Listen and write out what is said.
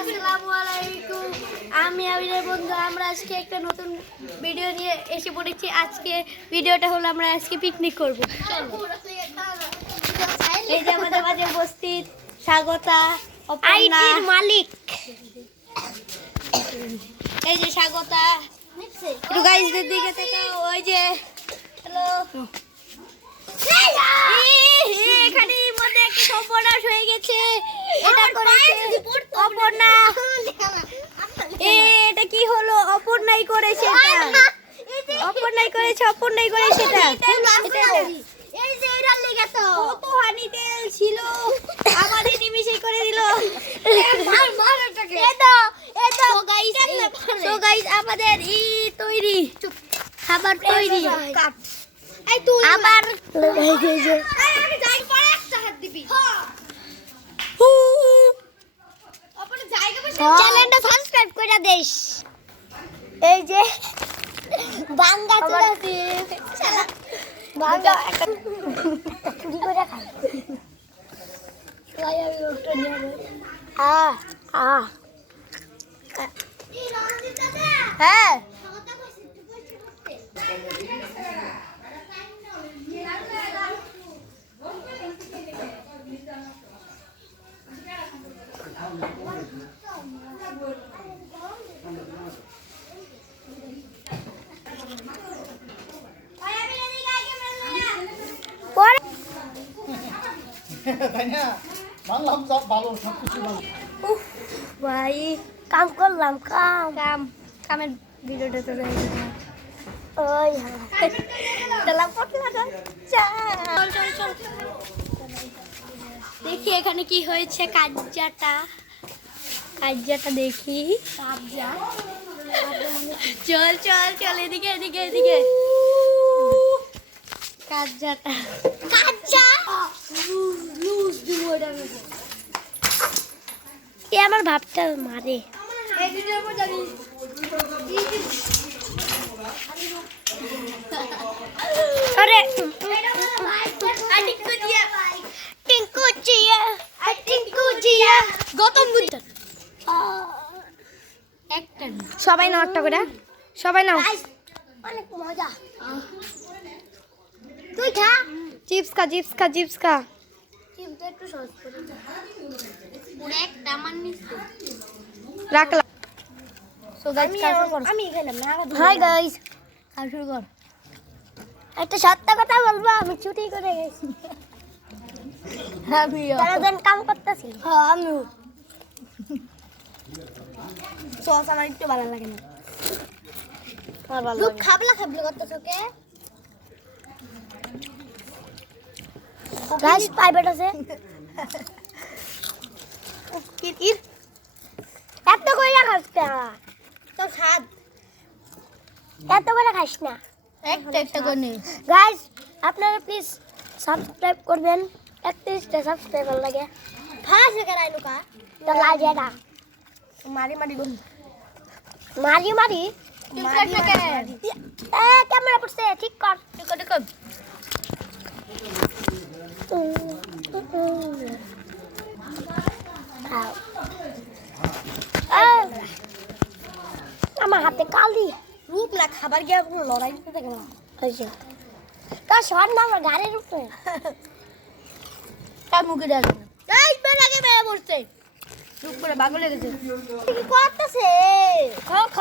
আসসালামু আলাইকুম। আমি আবিরের বন্ধু। আমরা আজকে একটা নতুন ভিডিও নিয়ে এসে পড়েছি। আজকে ভিডিওটা হলো আমরা আজকে পিকনিক করব। এই যে আমাদের মাঝে উপস্থিত স্বাগতা, আইটির মালিক। এই যে স্বাগতা, একটু গাইজদের দিকে থেকে ওই যে হ্যালো। এখানে মধ্যে একটা সর্বনাশ হয়ে গেছে। এটা করেছে অপর্ণা। এটা কি হলো? অপর্ণাই করেছে এটা। অপর্ণাই করেছে, অপর্ণাই করেছে এটা। এই যে এর লাগা তো কত হানি তেল ছিল, আমাদের নিমিষেই করে দিল। মার মার এটাকে। এটা সো গাইস আমাদের তৈরি, খাবার তৈরি। আবার চ্যানেলটা সাবস্ক্রাইব করে দিস। এই যে বাঙ্গা চুরাছি বাঙ্গা একটা চুরি করে খাই। হ্যাঁ ভাই কাম করলাম, কামের ভিডিওটা তো ওই দেখি এখানে কি হয়েছে। কাজ্জাটা দেখি। চল চল চল এদিকে এদিকে এদিকে। কাজ্জাটা এ আমার ভাবটা মারে। সবাই নাও একটা করে, সবাই নাও। অনেক মজা। তুই খা। চিপস খা, চিপস খা, চিপস খা। চিপস একটু সস করে পুরো একটা মান নিছি রাখলাম। সো গাইস আমি খেলাম না। হাই গাইস, কাজ শুরু কর। একটা সত্য কথা বলবো, আমি ছুটি করে গেছি। আমি সারাদিন কাম করতেছি। হ্যাঁ আমিও। সস আমার একটু ভালো লাগে না। আমার ভালো লাগে। খাবলা করতেছ কে? গাইস প্রাইভেট আছে। এত করে খাস না তো স্বাদ, এত করে খাস না, একটা করে। গাইস আপনারা প্লিজ সাবস্ক্রাইব করবেন। 31টা সাবস্ক্রাইবার লাগে। ফাঁসে করাই লুকা তো লাগে না। মারি মারি গুন মারি মারি ক্যামেরা পড়ছে। ঠিক কর, ঠিক কর, ঠিক কর। আমার হাতে কালি রূপ না, খাবার গিয়ে কোনো লড়াই দিতে থাকে না। তার সর না আমার গাড়ির উপরে তার মুখে ডালে এই বেলাকে বেলা পড়ছে। রূপ করে বাগল লেগেছে। কি করতেছে? খ খ